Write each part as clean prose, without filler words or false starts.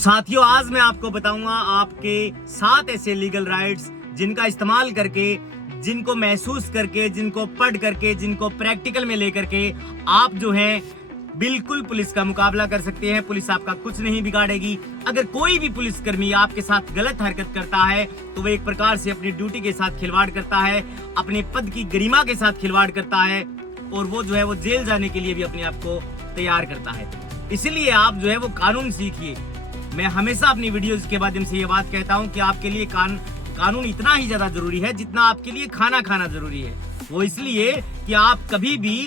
साथियों, आज मैं आपको बताऊंगा आपके 7 ऐसे लीगल राइट्स जिनका इस्तेमाल करके, जिनको महसूस करके, जिनको पढ़ करके, जिनको प्रैक्टिकल में लेकर के आप जो है बिल्कुल पुलिस का मुकाबला कर सकते हैं। पुलिस आपका कुछ नहीं बिगाड़ेगी। अगर कोई भी पुलिसकर्मी आपके साथ गलत हरकत करता है तो वो एक प्रकार से अपनी ड्यूटी के साथ खिलवाड़ करता है, अपने पद की गरिमा के साथ खिलवाड़ करता है और वो जो है वो जेल जाने के लिए भी अपने आप को तैयार करता है। इसलिए आप जो है वो कानून सीखिए। मैं हमेशा अपनी वीडियोस के माध्यम से ये बात कहता हूँ कि आपके लिए कानून इतना ही ज्यादा जरूरी है जितना आपके लिए खाना खाना जरूरी है। वो इसलिए कि आप कभी भी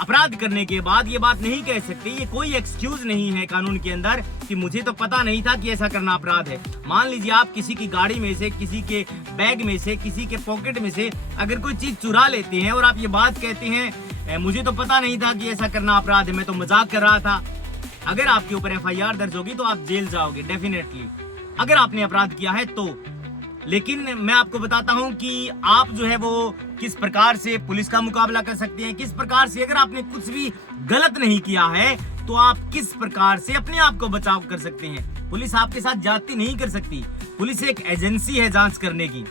अपराध करने के बाद ये बात नहीं कह सकते, ये कोई एक्सक्यूज नहीं है कानून के अंदर कि मुझे तो पता नहीं था कि ऐसा करना अपराध है। मान लीजिए आप किसी की गाड़ी में से, किसी के बैग में से, किसी के पॉकेट में से अगर कोई चीज चुरा लेते हैं और आप ये बात कहते हैं मुझे तो पता नहीं था कि ऐसा करना अपराध है, मैं तो मजाक कर रहा था। अगर आपके ऊपर एफआईआर दर्ज होगी तो आप जेल जाओगे डेफिनेटली, अगर आपने अपराध किया है तो। लेकिन मैं आपको बताता हूं कि आप जो है वो किस प्रकार से पुलिस का मुकाबला कर सकते हैं, किस प्रकार से अगर आपने कुछ भी गलत नहीं किया है तो आप किस प्रकार से अपने आप को बचाव कर सकते हैं। पुलिस आपके साथ ज्यादती नहीं कर सकती। पुलिस एक एजेंसी है जांच करने की।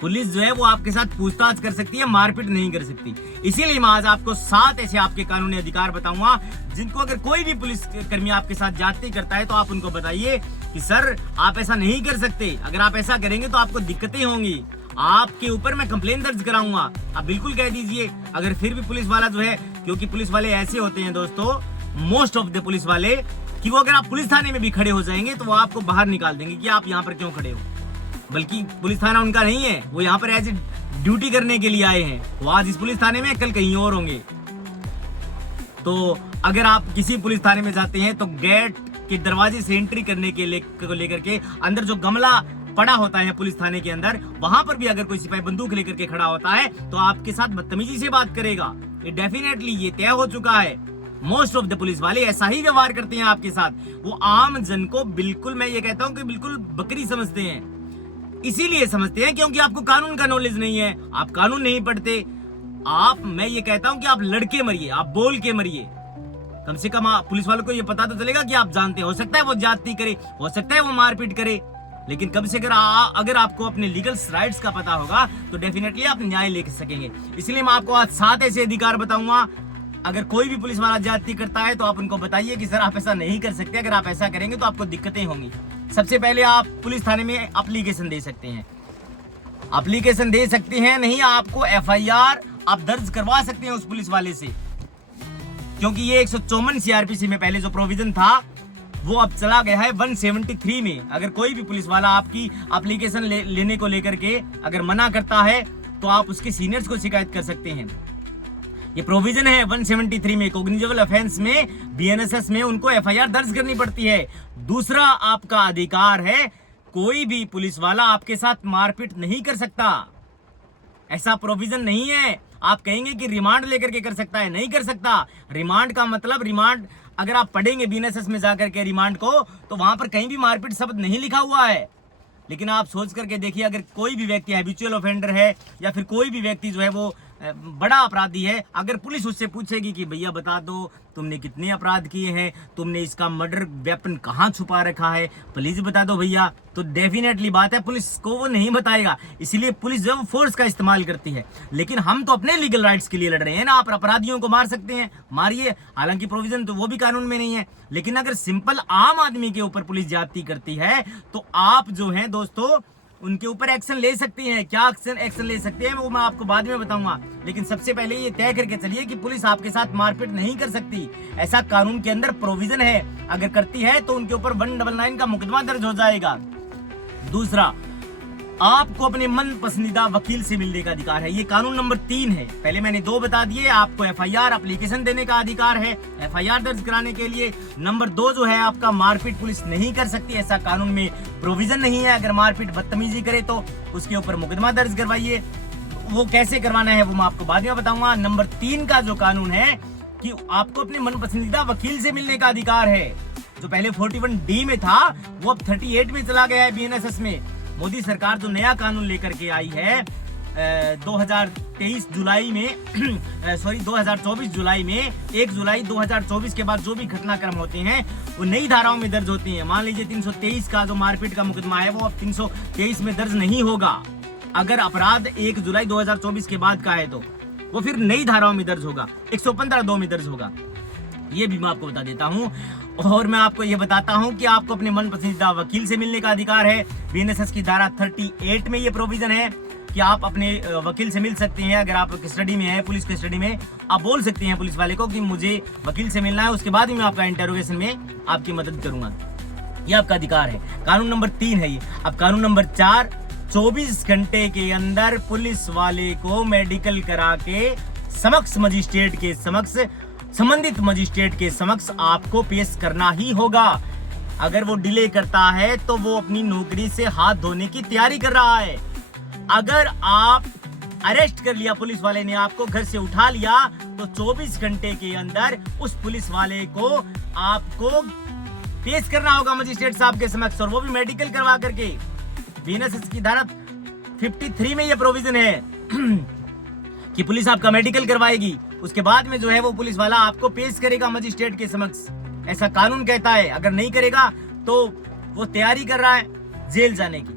पुलिस जो है वो आपके साथ पूछताछ कर सकती है, मारपीट नहीं कर सकती। इसीलिए मैं आज आपको 7 ऐसे आपके कानूनी अधिकार बताऊंगा जिनको अगर कोई भी पुलिस कर्मी आपके साथ ज्यादती करता है तो आप उनको बताइए कि सर आप ऐसा नहीं कर सकते, अगर आप ऐसा करेंगे तो आपको दिक्कतें होंगी, आपके ऊपर मैं कंप्लेन दर्ज कराऊंगा। आप बिल्कुल कह दीजिए। अगर फिर भी पुलिस वाला जो है, क्योंकि पुलिस वाले ऐसे होते हैं दोस्तों, मोस्ट ऑफ द पुलिस वाले, कि वो अगर आप पुलिस थाने में भी खड़े हो जाएंगे तो वो आपको बाहर निकाल देंगे कि आप यहाँ पर क्यों खड़े हो। बल्कि पुलिस थाना उनका नहीं है, वो यहाँ पर एज ए ड्यूटी करने के लिए आए हैं। वो आज इस पुलिस थाने में, कल कहीं और होंगे। तो अगर आप किसी पुलिस थाने में जाते हैं तो गेट के दरवाजे से एंट्री करने के लेकर के अंदर जो गमला पड़ा होता है पुलिस थाने के अंदर, वहां पर भी अगर कोई सिपाही बंदूक लेकर के खड़ा होता है तो आपके साथ बदतमीजी से बात करेगा। ये डेफिनेटली ये तय हो चुका है। मोस्ट ऑफ द पुलिस वाले ऐसा ही व्यवहार करते हैं आपके साथ। वो आम जन को बिल्कुल, मैं ये कहता हूँ कि बिल्कुल बकरी समझते हैं। इसीलिए समझते हैं क्योंकि आपको कानून का नॉलेज नहीं है, आप कानून नहीं पढ़ते। मैं ये कहता हूं कि आप लड़के मरिए, आप बोल के मरिए। कम से कम पुलिस वालों को ये पता तो चलेगा कि आप जानते हैं। हो सकता है वो ज्यादती करे, हो सकता है वो मारपीट करे, लेकिन कम से अगर आपको अपने लीगल राइट्स का पता होगा तो डेफिनेटली आप न्याय ले सकेंगे। इसलिए मैं आपको आज 7 ऐसे अधिकार बताऊंगा। अगर कोई भी पुलिस वाला ज्यादती करता है तो आप उनको बताइए कि सर आप ऐसा नहीं कर सकते, अगर आप ऐसा करेंगे तो आपको दिक्कतें होंगी। सबसे पहले आप पुलिस थाने में एप्लीकेशन दे सकते हैं। एप्लीकेशन दे सकते हैं नहीं, आपको एफआईआर आप दर्ज करवा सकते हैं उस पुलिस वाले से, क्योंकि ये 154 सीआरपीसी में पहले जो प्रोविजन था वो अब चला गया है 173 में। अगर कोई भी पुलिस वाला आपकी एप्लीकेशन लेने को लेकर के अगर मना करता है तो आप उसके सीनियर्स को शिकायत कर सकते हैं। ये प्रोविजन है 173 में। कॉग्निजेबल ऑफेंस में, बीएनएसएस में उनको एफआईआर दर्ज करनी पड़ती है। दूसरा आपका अधिकार है, कोई भी पुलिस वाला आपके साथ मारपीट नहीं कर सकता। ऐसा प्रोविजन नहीं है। आप कहेंगे कि रिमांड लेकर के कर सकता है, नहीं कर सकता। रिमांड का मतलब, रिमांड अगर आप पढ़ेंगे बीएनएसएस में जाकर के रिमांड को, तो वहां पर कहीं भी मारपीट शब्द नहीं लिखा हुआ है। लेकिन आप सोच करके देखिए, अगर कोई भी व्यक्ति हैबिचुअल ऑफेंडर है या फिर कोई भी व्यक्ति जो है वो बड़ा अपराधी है, अगर पुलिस उससे पूछेगी कि भैया बता दो तुमने कितने अपराध किए हैं, तुमने इसका मर्डर वेपन कहाँ छुपा रखा है, प्लीज बता दो भैया, तो डेफिनेटली बात है पुलिस को वो नहीं बताएगा। इसीलिए पुलिस जो है वो फोर्स का इस्तेमाल करती है। लेकिन हम तो अपने लीगल राइट्स के लिए लड़ रहे हैं ना। आप अपराधियों को मार सकते हैं, मारिए, हालांकि प्रोविजन तो वो भी कानून में नहीं है। लेकिन अगर सिंपल आम आदमी के ऊपर पुलिस ज्यादती करती है तो आप जो है दोस्तों उनके ऊपर एक्शन ले सकती हैं। क्या एक्शन ले सकते हैं वो मैं आपको बाद में बताऊंगा। लेकिन सबसे पहले ये तय करके चलिए कि पुलिस आपके साथ मारपीट नहीं कर सकती। ऐसा कानून के अंदर प्रोविजन है। अगर करती है तो उनके ऊपर 199 का मुकदमा दर्ज हो जाएगा। दूसरा, आपको अपने मन पसंदीदा वकील से मिलने का अधिकार है। ये कानून नंबर 3 है। पहले मैंने 2 बता दिए। आपको एफआईआर एप्लीकेशन देने का अधिकार है, एफआईआर दर्ज कराने के लिए। नंबर 2 जो है आपका, मारपीट पुलिस नहीं कर सकती, ऐसा कानून में प्रोविजन नहीं है। अगर मारपीट बदतमीजी करे तो उसके ऊपर मुकदमा दर्ज करवाइए। वो कैसे करवाना है वो मैं आपको बाद में बताऊंगा। नंबर 3 का जो कानून है कि आपको अपने मन पसंदीदा वकील से मिलने का अधिकार है। जो पहले 41D में था वो अब 38 में चला गया है बीएनएसएस में। मोदी सरकार जो नया कानून लेकर के आई है 2023 जुलाई में 2024 जुलाई में 1 जुलाई 2024 के बाद जो भी घटनाक्रम होते हैं वो नई धाराओं में दर्ज होती हैं। मान लीजिए 323 का जो मारपीट का मुकदमा है वो अब 323 में दर्ज नहीं होगा। अगर अपराध 1 जुलाई 2024 के बाद का है तो वो फिर नई धाराओं में दर्ज होगा, 115(2) में दर्ज होगा। ये भी मैं आपको बता देता हूँ। और मैं आपको ये बताता हूँ कि आपको अपने मन पसंदीदा वकील से मिलने का अधिकार है। बीएनएसएस की धारा 38 में ये प्रोविजन है कि आप अपने वकील से मिल सकते हैं। अगर आप कस्टडी में हैं, पुलिस कस्टडी में, आप बोल सकते हैं पुलिस वाले को कि मुझे वकील से मिलना है, उसके बाद ही मैं आपका इंटरोगेशन में आपकी मदद करूंगा। ये आपका अधिकार है। कानून नंबर 3 है ये। अब कानून नंबर 4, 24 घंटे के अंदर पुलिस वाले को मेडिकल करा के मजिस्ट्रेट के समक्ष, संबंधित मजिस्ट्रेट के समक्ष आपको पेश करना ही होगा। अगर वो डिले करता है तो वो अपनी नौकरी से हाथ धोने की तैयारी कर रहा है। अगर आप अरेस्ट कर लिया, पुलिस वाले ने आपको घर से उठा लिया, तो 24 घंटे के अंदर उस पुलिस वाले को आपको पेश करना होगा मजिस्ट्रेट साहब के समक्ष, और वो भी मेडिकल करवा करके। बीएनएसएस की धारा 53 में यह प्रोविजन है कि पुलिस आपका मेडिकल करवाएगी, उसके बाद में जो है वो पुलिस वाला आपको पेश करेगा मजिस्ट्रेट के समक्ष। ऐसा कानून कहता है। अगर नहीं करेगा तो वो तैयारी कर रहा है जेल जाने की।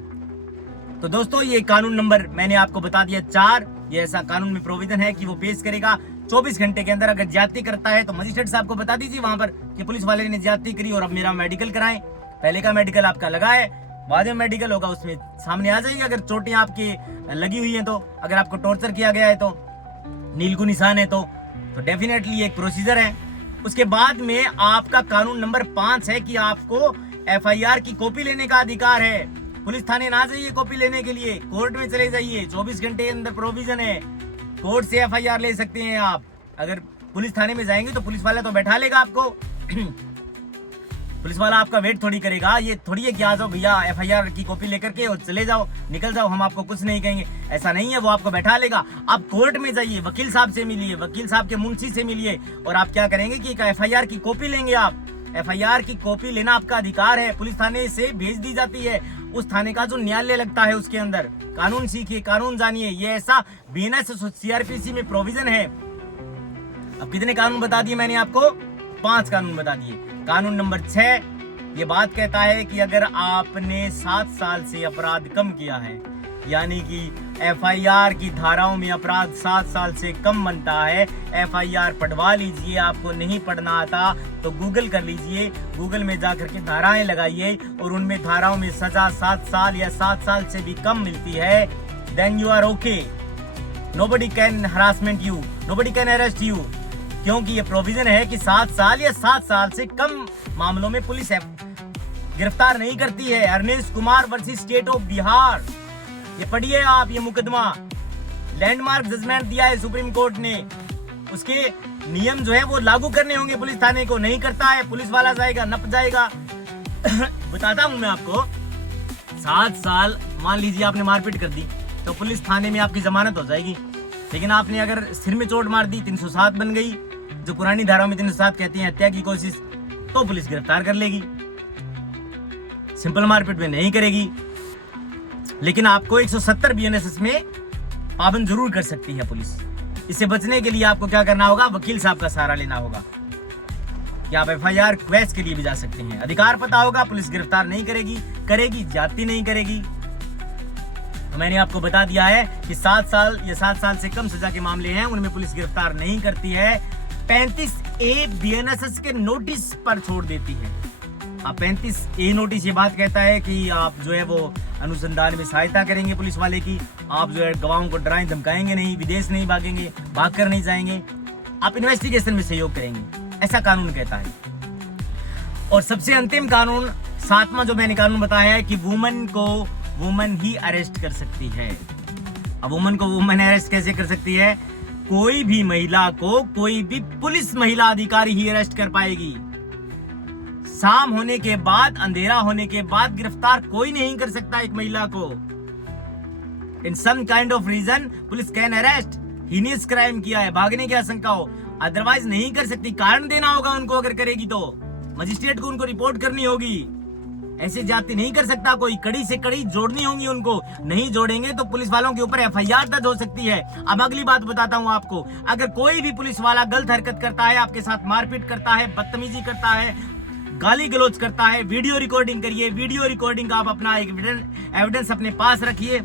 तो दोस्तों ये कानून नंबर मैंने आपको बता दिया 4। ये ऐसा कानून में प्रोविजन है कि वो पेश करेगा 24 घंटे के अंदर। अगर ज्यादती करता है तो मजिस्ट्रेट साहब को बता दीजिए वहां पर कि पुलिस वाले ने ज्यादती करी और अब मेरा मेडिकल कराएं। पहले का मेडिकल आपका लगा है, बाद में मेडिकल होगा, उसमें सामने आ जाएगी अगर चोटें आपकी लगी हुई हैं तो, अगर आपको टॉर्चर किया गया है तो, नीलकू निशान है तो डेफिनेटली एक प्रोसीजर है। उसके बाद में आपका कानून नंबर 5 है कि आपको एफआईआर की कॉपी लेने का अधिकार है। पुलिस थाने ना जाइए कॉपी लेने के लिए, कोर्ट में चले जाइए। 24 घंटे के अंदर प्रोविजन है, कोर्ट से एफआईआर ले सकते हैं आप। अगर पुलिस थाने में जाएंगे तो पुलिस वाला तो बैठा लेगा आपको पुलिस वाला आपका वेट थोड़ी करेगा। ये थोड़ी है कि आ जाओ भैया एफआईआर की कॉपी लेकर के और चले जाओ, निकल जाओ, हम आपको कुछ नहीं कहेंगे। ऐसा नहीं है, वो आपको बैठा लेगा। आप कोर्ट में जाइए, वकील साहब से मिलिए, वकील साहब के मुंशी से मिलिए, और आप क्या करेंगे कि एक एफआईआर की कॉपी लेंगे। आप एफआईआर की कॉपी लेना आपका अधिकार है। पुलिस थाने से भेज दी जाती है, उस थाने का जो न्यायालय लगता है उसके अंदर। कानून सीखिए, कानून जानिए। ये ऐसा बीएनएस सीआरपीसी में प्रोविजन है। अब कितने कानून बता दिए मैंने आपको? 5 कानून बता दिए। कानून नंबर 6 ये बात कहता है कि अगर आपने 7 साल से अपराध कम किया है, यानी कि एफआईआर की धाराओं में अपराध 7 साल से कम बनता है, एफआईआर पढ़वा लीजिए। आपको नहीं पढ़ना आता तो गूगल कर लीजिए, गूगल में जाकर के धाराएं लगाइए और उनमें धाराओं में सजा 7 साल या 7 साल से भी कम मिलती है, then you are okay. Nobody can harassment you, nobody can arrest you, क्योंकि ये प्रोविजन है कि 7 साल या 7 साल से कम मामलों में पुलिस गिरफ्तार नहीं करती है। Arnesh Kumar versus state of Bihar, ये पढ़िए आप। ये मुकदमा लैंडमार्क जजमेंट दिया है सुप्रीम कोर्ट ने। उसके नियम जो है वो लागू करने होंगे पुलिस थाने को। नहीं करता है, पुलिस वाला जाएगा, नप जाएगा बताता हूं मैं आपको। 7 साल मान लीजिए आपने मारपीट कर दी तो पुलिस थाने में आपकी जमानत हो जाएगी। लेकिन आपने अगर सिर में चोट मार दी, 307 बन गई, जो पुरानी धाराओं में 307 कहती है, हत्या की कोशिश, तो पुलिस गिरफ्तार कर लेगी। सिंपल मारपीट में नहीं करेगी। लेकिन आपको 170 बीएनएसएस में पाबंद जरूर कर सकती है पुलिस। इससे बचने के लिए आपको क्या करना होगा? वकील साहब का सहारा लेना होगा कि आप एफआईआर क्वेश के लिए भी जा सकते हैं। अधिकार पता होगा, पुलिस गिरफ्तार नहीं करेगी, करेगी ज्यादती नहीं करेगी। तो मैंने आपको बता दिया है कि 7 साल या 7 साल से कम सजा के मामले हैं, उनमें पुलिस गिरफ्तार नहीं करती है। 35A बीएनएसएस के नोटिस पर छोड़ देती है। अब 35A नोटिस ये बात कहता है कि आप जो है वो अनुसंधान में सहायता करेंगे पुलिस वाले की। आप जो है गवाहों को डराएं धमकाएंगे नहीं, विदेश नहीं भागेंगे, भागकर नहीं जाएंगे, आप इन्वेस्टिगेशन में सहयोग करेंगे, ऐसा कानून कहता है। और सबसे अंतिम कानून 7वां जो मैंने कानून बताया है कि वुमन को वुमन ही अरेस्ट कर सकती है। अब वुमन को वुमन अरेस्ट कैसे कर सकती है? कोई भी महिला को कोई भी पुलिस महिला अधिकारी ही अरेस्ट कर पाएगी। शाम होने के बाद, अंधेरा होने के बाद गिरफ्तार कोई नहीं कर सकता एक महिला को। In some kind of reason police can arrest, heinous crime किया है, भागने की आशंका हो, अदरवाइज नहीं कर सकती। कारण देना होगा उनको, अगर करेगी तो मजिस्ट्रेट को उनको रिपोर्ट करनी होगी। ऐसे ज्यादती नहीं कर सकता कोई, कड़ी से कड़ी जोड़नी होंगी उनको, नहीं जोड़ेंगे तो पुलिस वालों के ऊपर एफआईआर दर्ज हो सकती है। अब अगली बात बताता हूं आपको, अगर कोई भी पुलिस वाला गलत हरकत करता है, आपके साथ मारपीट करता है, बदतमीजी करता है, गाली गलौज करता है, वीडियो रिकॉर्डिंग करिए। वीडियो रिकॉर्डिंग का आप अपना एक एविडेंस अपने पास रखिए,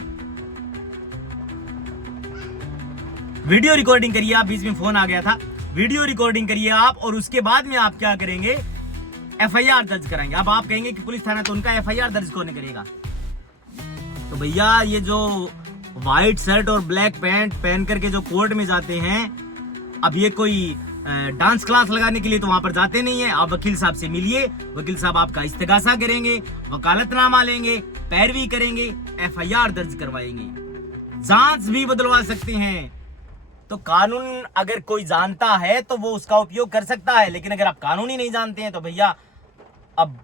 वीडियो रिकॉर्डिंग करिए आप। बीच में फोन आ गया था, वीडियो रिकॉर्डिंग करिए आप, और उसके बाद में आप क्या करेंगे, एफआईआर दर्ज कराएंगे। अब आप कहेंगे कि पुलिस थाना तो उनका एफआईआर दर्ज कौन करेगा? तो भैया ये जो व्हाइट शर्ट और ब्लैक पैंट पहन करके जो कोर्ट में जाते हैं, अब ये कोई डांस क्लास लगाने के लिए तो वहां पर जाते नहीं है। आप वकील साहब से मिलिए, वकील साहब आपका इस्तेगासा करेंगे, वकालतनामा लेंगे, पैरवी करेंगे, एफआईआर दर्ज करवाएंगे, जांच भी बदलवा सकते हैं। तो कानून अगर कोई जानता है तो वो उसका उपयोग कर सकता है, लेकिन अगर आप कानून ही नहीं जानते हैं तो भैया अब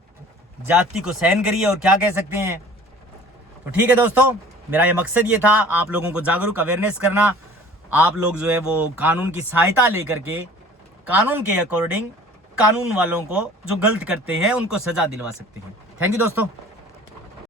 जाति को सहन करिए, और क्या कह सकते हैं। तो ठीक है दोस्तों, मेरा ये मकसद ये था आप लोगों को जागरूक, अवेयरनेस करना। आप लोग जो है वो कानून की सहायता लेकर के कानून के अकॉर्डिंग कानून वालों को जो गलत करते हैं उनको सजा दिलवा सकते हैं। थैंक यू दोस्तों।